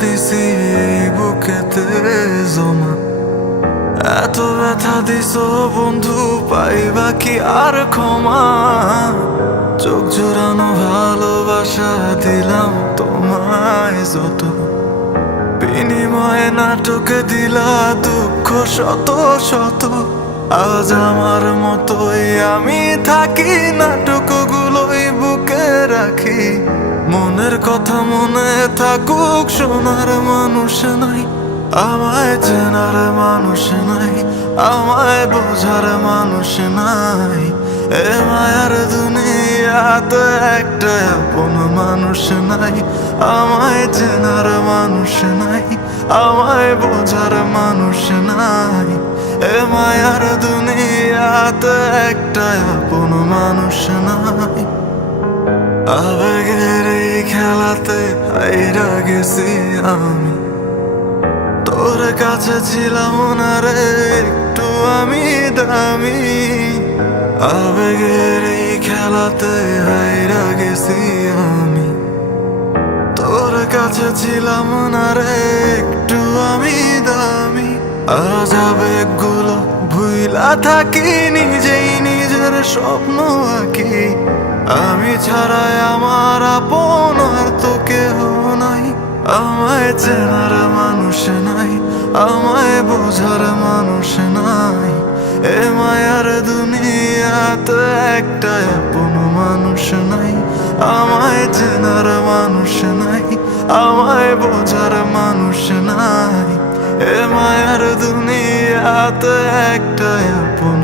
দিছি এই বুকেতে জমা, এত ব্যথা দিছ বন্ধু, পাইবা কি আর ক্ষমা? চোখ জোড়ানো ভালোবাসা দিলাম তোমায় যত, বিনিময়ে নাটকে দিলা দুঃখ শত শত। আজ আমার মতোই আমি থাকি, নাটকগুলোই বুকে রাখি। মনের কথা মনে থাকুক, শোনার মানুষ নাই, আমায় চেনার মানুষ নাই, আমায় বোঝার মানুষ নাই। এ মায়ার দুনিয়াতে একটা আপন মানুষ নাই, আমায় চেনার মানুষ নাই, আমায় বোঝার মানুষ নাই। এ মায়ার দুনিয়াতে একটা আপন মানুষ নাই। আবেগের এই খেলাতে হাইরা গেছি আমি, তোর কাছে ছিলাম না রে একটু আমি দামি। আবেগের এই খেলাতে হাইরা গেছি আমি, তোর কাছে ছিলাম না রে একটু আমি দামি। আজ আবেগগুলো ভুইলা থাকি, নিজেই নিজের স্বপ্ন আঁকি। আমি ছাড়াই আমার আপন আর তো কেহ নাই, আমায় চেনার মানুষ নাই, আমায় বোঝার মানুষ নাই। এ মায়ার দুনিয়াতে একটা আপন মানুষ নাই, আমায় চেনার মানুষ নাই, আমায় বোঝার মানুষ নাই। এ মায়ার দুনিয়াতে একটা আপন